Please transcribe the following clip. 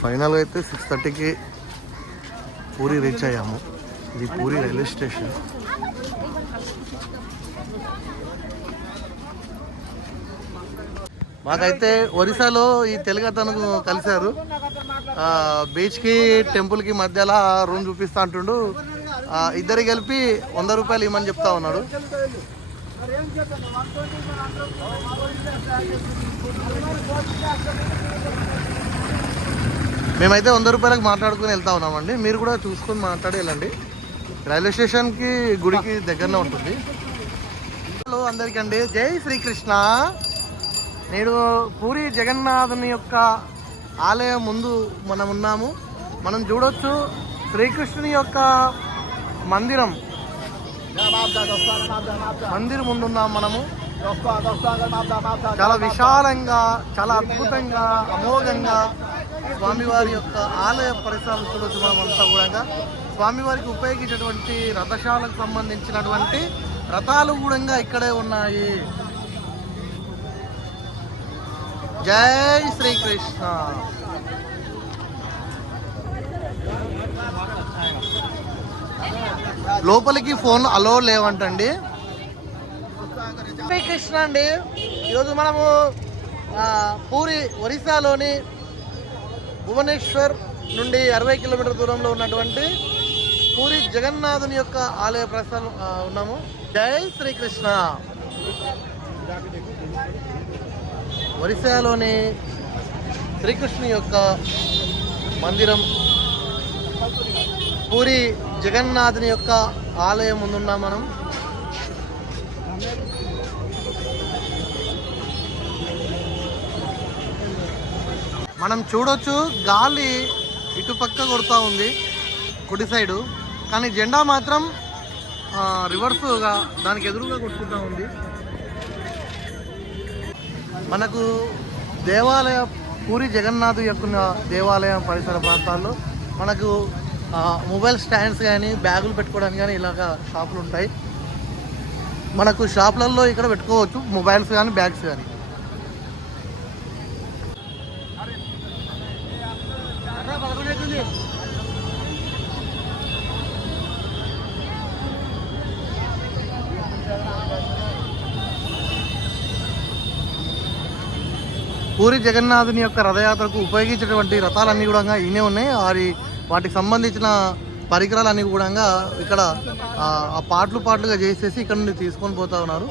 ఫైనల్గా అయితే సిక్స్ థర్టీకి పూరి రీచ్ అయ్యాము. ఇది పూరి రైల్వే స్టేషన్. మాకైతే ఒరిస్సాలో ఈ తెలుగు అతను కలిశారు. బీచ్కి టెంపుల్కి మధ్యలో రూమ్ చూపిస్తా అంటుండు. ఇద్దరు ఇద్దరికి కలిపి వంద రూపాయలు ఇవ్వమని చెప్తా ఉన్నాడు. మేమైతే వంద రూపాయలకు మాట్లాడుకుని వెళ్తా ఉన్నామండి. మీరు కూడా చూసుకొని మాట్లాడి వెళ్ళండి. రైల్వే స్టేషన్కి గుడికి దగ్గరనే ఉంటుంది. హలో అందరికండి. జై శ్రీకృష్ణ. నేడు పూరి జగన్నాథుని యొక్క ఆలయం ముందు మనం ఉన్నాము. మనం చూడొచ్చు శ్రీకృష్ణుని యొక్క మందిరం. మందిరం ముందున్నాం మనము. చాలా విశాలంగా చాలా అద్భుతంగా అమోఘంగా స్వామివారి యొక్క ఆలయ పరిసరాలు చూడొచ్చు మనం అంతా కూడా. స్వామివారికి ఉపయోగించేటువంటి రథశాలకు సంబంధించినటువంటి రథాలు కూడా ఇక్కడే ఉన్నాయి. జై శ్రీకృష్ణ. లోపలికి ఫోన్ అలో లేవంటండి. శ్రీకృష్ణ అండి. ఈరోజు మనము పూరి ఒరిస్సాలోని భువనేశ్వర్ నుండి అరవై కిలోమీటర్ దూరంలో ఉన్నటువంటి పూరి జగన్నాథుని యొక్క ఆలయ ప్రస్థానం ఉన్నాము. జై శ్రీకృష్ణ. ఒరిస్సాలోని శ్రీకృష్ణుని యొక్క మందిరం పూరి జగన్నాథుని యొక్క ఆలయం ముందున్నాం మనం. మనం చూడొచ్చు గాలి ఇటుపక్క కొడుతూ ఉంది కుడి సైడు. కానీ జెండా మాత్రం రివర్స్గా దానికి ఎదురుగా కొట్టుకుంటూ ఉంది. మనకు దేవాలయ పూరి జగన్నాథు యొక్క దేవాలయం పరిసర ప్రాంతాల్లో మనకు మొబైల్ స్టాండ్స్ కానీ బ్యాగులు పెట్టుకోవడానికి కానీ ఇలాగ షాపులు ఉంటాయి. మనకు షాపులలో ఇక్కడ పెట్టుకోవచ్చు మొబైల్స్ కానీ బ్యాగ్స్ కానీ పూరి జగన్నాథుని యొక్క రథయాత్రకు ఉపయోగించేటువంటి రథాలన్నీ కూడా ఇనే ఉన్నాయి. వారి వాటికి సంబంధించిన పరికరాలన్నీ కూడా ఇక్కడ ఆ, పాటలు పాటలుగా చేసేసి ఇక్కడ నుండి తీసుకొని పోతా ఉన్నారు.